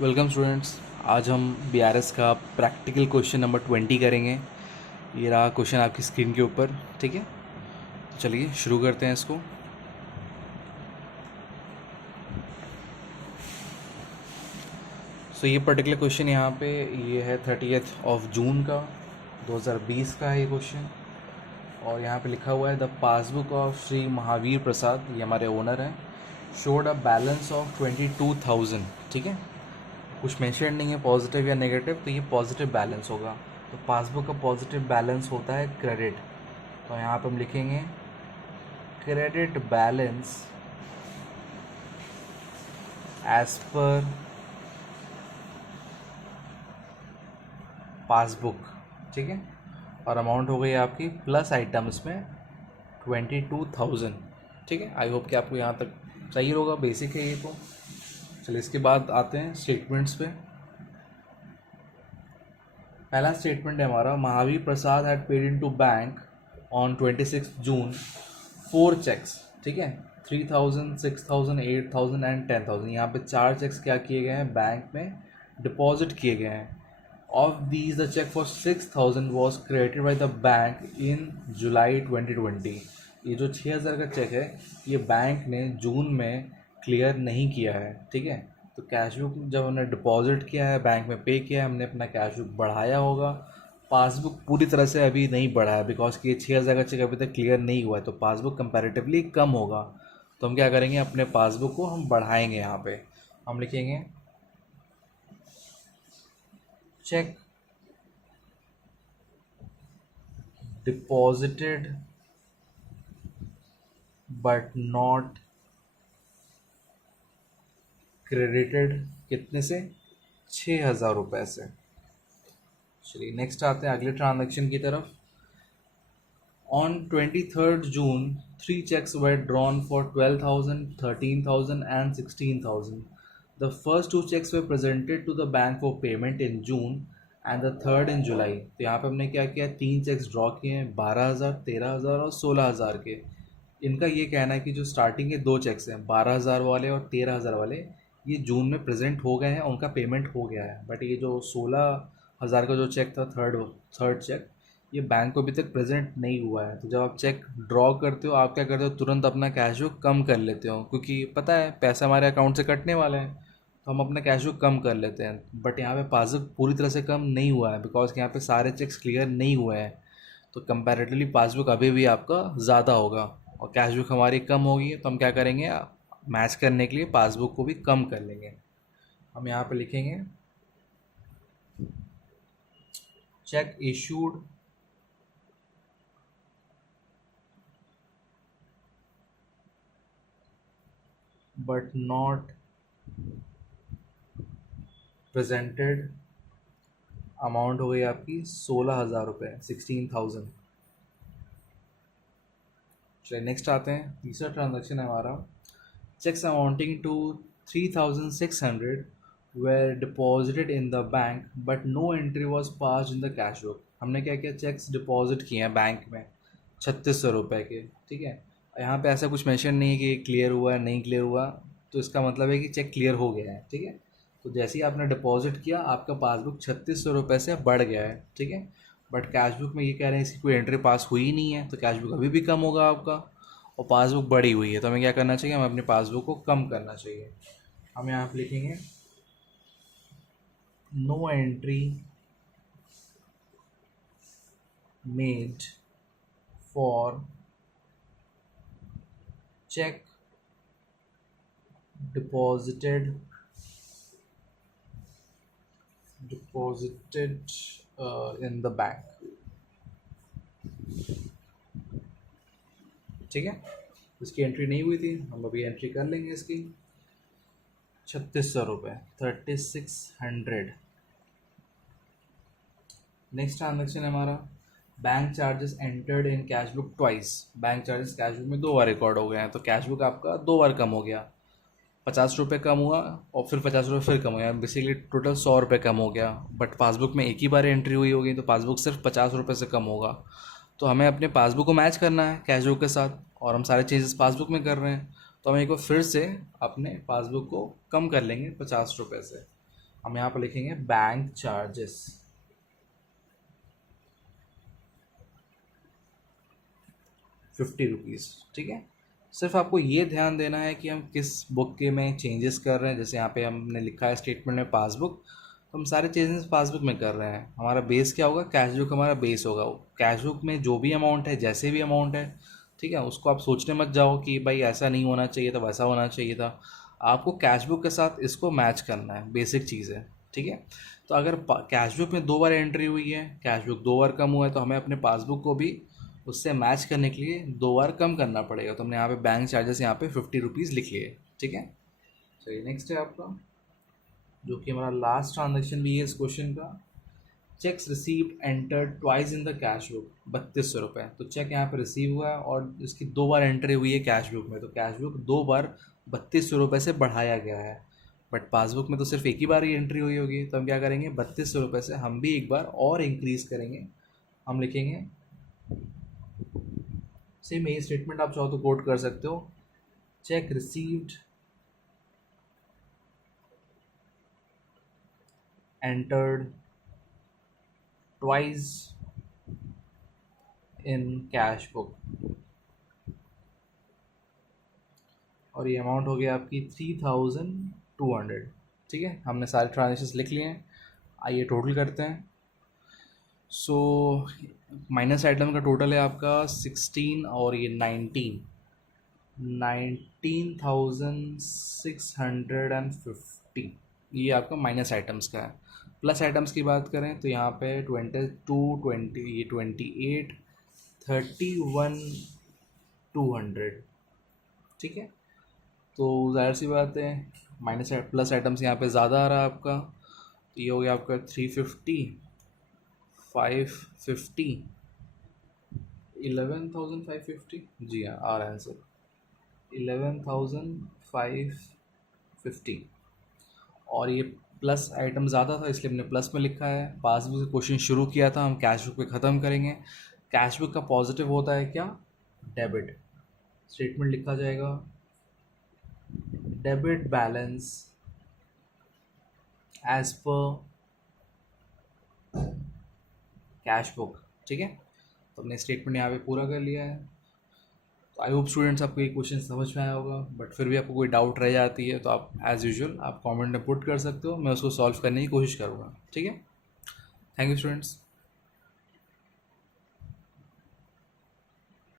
Welcome students. आज हम BRS का प्रैक्टिकल क्वेश्चन नंबर 20 करेंगे। ये रहा क्वेश्चन आपकी स्क्रीन के ऊपर। ठीक है, चलिए शुरू करते हैं इसको। ये पर्टिकुलर क्वेश्चन यहाँ पे ये है 30 जून का 2020 का है ये क्वेश्चन। और यहाँ पे लिखा हुआ है the passbook of Shri Mahavir Prasad, ये हमारे ओनर हैं, शोड अ बैलेंस ऑफ 22,000। ठीक है, कुछ मेंशन नहीं है पॉजिटिव या नेगेटिव, तो ये पॉजिटिव बैलेंस होगा। तो पासबुक का पॉजिटिव बैलेंस होता है क्रेडिट। तो यहाँ पे हम लिखेंगे credit balance as per passbook. ठीक है, और अमाउंट हो गई आपकी प्लस आइटम्स में 22,000। ठीक है, आई होप कि आपको यहाँ तक सही होगा, बेसिक है ये तो। चलिए इसके बाद आते हैं स्टेटमेंट्स पे। पहला स्टेटमेंट है हमारा, Mahavir Prasad had paid in to bank on 26 June 4 cheques. ठीक है, 3,000, 6,000, 8,000 एंड 10,000। यहाँ पे 4 चेक्स क्या किए गए हैं, बैंक में डिपॉजिट किए गए हैं। Of these the cheque for 6,000 was credited by the bank in July 2020। ये जो 6,000 का चेक है ये बैंक ने जून में क्लियर नहीं किया है। ठीक है, तो कैश बुक जब हमने डिपॉजिट किया है, बैंक में पे किया है, हमने अपना कैश बुक बढ़ाया होगा। पासबुक पूरी तरह से अभी नहीं बढ़ा है बिकॉज कि 6,000 का चेक अभी तक क्लियर नहीं हुआ है, तो पासबुक कंपैरेटिवली कम होगा। तो हम क्या करेंगे, अपने पासबुक को हम बढ़ाएंगे। यहाँ पे हम लिखेंगे check deposited but not credited, कितने से, 6,000 रुपये से। चलिए नेक्स्ट आते हैं अगले ट्रांजैक्शन की तरफ। On 23 June 3 checks were drawn for 12,000, 13,000 and 16,000. The first 2 checks were presented to the bank for payment in June and the third in July. तो यहाँ पे हमने क्या किया, 3 चेक्स ड्रॉ किए हैं, 12,000, 13,000 और 16,000 के। इनका ये कहना है कि जो स्टार्टिंग के 2 चेक्स हैं 12,000 वाले और 13,000 वाले, ये जून में प्रेजेंट हो गए हैं, उनका पेमेंट हो गया है। बट ये जो 16,000 का जो चेक था, थर्ड चेक, ये बैंक को अभी तक प्रेजेंट नहीं हुआ है। तो जब आप चेक ड्रॉ करते हो, आप क्या करते हो, तुरंत अपना कैश बुक कम कर लेते हो, क्योंकि पता है पैसा हमारे अकाउंट से कटने वाले हैं, तो हम अपना कैश बुक कम कर लेते हैं। बट यहाँ पे पासबुक पूरी तरह से कम नहीं हुआ है बिकॉज यहाँ पे सारे चेक्स क्लियर नहीं हुए हैं। तो कंपैरेटिवली पासबुक अभी भी आपका ज़्यादा होगा और कैश बुक हमारी कम होगी। तो हम क्या करेंगे, मैच करने के लिए पासबुक को भी कम कर लेंगे। हम यहाँ पे लिखेंगे check issued but not presented, amount हो गई आपकी 16,000 रुपये, 16,000। चलिए नेक्स्ट आते हैं, तीसरा ट्रांजैक्शन है हमारा, cheques amounting to 3,600 were deposited in the bank but no entry was pass in the cash book. हमने क्या किया, चेक्स डिपॉजिट किए हैं बैंक में 3,600 रुपये के। ठीक है, यहाँ पे ऐसा कुछ मेंशन नहीं है कि क्लियर हुआ है नहीं क्लियर हुआ, तो इसका मतलब है कि चेक क्लियर हो गया है। ठीक है, तो जैसे ही आपने डिपॉजिट किया आपका पासबुक 3,600 रुपये से बढ़ गया है। ठीक है, बट कैश बुक में ये कह रहे हैं इसकी कोई एंट्री पास हुई ही नहीं है, तो कैश बुक अभी भी कम होगा आपका, और पासबुक बढ़ी हुई है। तो हमें क्या करना चाहिए, हमें अपनी पासबुक को कम करना चाहिए। हम यहाँ पे लिखेंगे no entry made for cheque deposited in the bank. ठीक है, इसकी एंट्री नहीं हुई थी, हम अभी एंट्री कर लेंगे इसकी। 3,600 रुपये, 3,600। नेक्स्ट ट्रांजेक्शन है हमारा, bank charges entered in cash book twice. Bank charges cash book में 2 बार रिकॉर्ड हो गए हैं, तो कैश बुक आपका 2 बार कम हो गया। 50 रुपये कम हुआ और फिर 50 रुपये फिर कम हो गया, बेसिकली टोटल 100 रुपये कम हो गया। बट पासबुक में एक ही बार एंट्री हुई होगी, तो पासबुक सिर्फ 50 रुपये से कम होगा। तो हमें अपने पासबुक को मैच करना है कैश बुक के साथ, और हम सारे चेंजेस पासबुक में कर रहे हैं, तो हम एक बार फिर से अपने पासबुक को कम कर लेंगे 50 रुपये से। हम यहाँ पर लिखेंगे बैंक चार्जेस, 50 रुपीज़। ठीक है, सिर्फ आपको ये ध्यान देना है कि हम किस बुक के में चेंजेस कर रहे हैं। जैसे यहाँ पे हमने लिखा है स्टेटमेंट में पासबुक, तो हम सारे चेंजेस पासबुक में कर रहे हैं। हमारा बेस क्या होगा, कैश बुक हमारा बेस होगा। कैश बुक में जो भी अमाउंट है, जैसे भी अमाउंट है, ठीक है, उसको आप सोचने मत जाओ कि भाई ऐसा नहीं होना चाहिए था, वैसा होना चाहिए था। आपको कैश बुक के साथ इसको मैच करना है, बेसिक चीज़ है। ठीक है, तो अगर कैश बुक में 2 बार एंट्री हुई है, कैश बुक 2 बार कम हुआ है, तो हमें अपने पासबुक को भी उससे मैच करने के लिए 2 बार कम करना पड़ेगा। तो हमने यहाँ पे बैंक चार्जेस यहाँ पे 50 रुपीज़ लिख लिए। ठीक है, चलिए नेक्स्ट है आपका, जो कि हमारा लास्ट ट्रांजेक्शन भी है इस क्वेश्चन का। Cheques received entered twice in the cash book, 3200 रुपये। तो चेक यहाँ पे रिसीव हुआ है और इसकी 2 बार एंट्री हुई है कैश बुक में, तो कैश बुक 2 बार 3200 रुपये से बढ़ाया गया है। बट पासबुक में तो सिर्फ एक ही बार ही एंट्री हुई होगी, तो हम क्या करेंगे, 3200 रुपये से हम भी एक बार और इंक्रीज़ करेंगे। हम लिखेंगे, सेम यही स्टेटमेंट आप चाहो तो कोट कर सकते हो, check received entered twice in cash book, और ये अमाउंट हो गया आपकी 3200। ठीक है, हमने सारे ट्रांजेक्शन्स लिख लिए हैं। आइए टोटल करते हैं। सो माइनस आइटम का टोटल है आपका 16 और ये 19,650। ये आपका माइनस आइटम्स का है। प्लस आइटम्स की बात करें तो यहाँ पे 22, 20, ये 28, 31,200। ठीक है, तो ज़ाहिर सी बात है माइनस प्लस आइटम्स यहाँ पे ज़्यादा आ रहा है आपका। तो ये हो गया आपका 350, 550, 11,550। जी हाँ, आ रहा है आंसर 11,550। और ये प्लस आइटम ज़्यादा था इसलिए हमने प्लस में लिखा है। पासबुक से क्वेश्चन शुरू किया था, हम कैश बुक पे ख़त्म करेंगे। कैश बुक का पॉजिटिव होता है क्या, डेबिट। स्टेटमेंट लिखा जाएगा, debit balance as per cash book. ठीक है, तो हमने स्टेटमेंट यहाँ पे पूरा कर लिया है। तो आई होप स्टूडेंट्स आपको ये क्वेश्चन समझ में आया होगा। बट फिर भी आपको कोई डाउट रह जाती है तो आप एज़ यूजुअल आप कमेंट में पुट कर सकते हो, मैं उसको सॉल्व करने की कोशिश करूँगा। ठीक है, थैंक यू स्टूडेंट्स।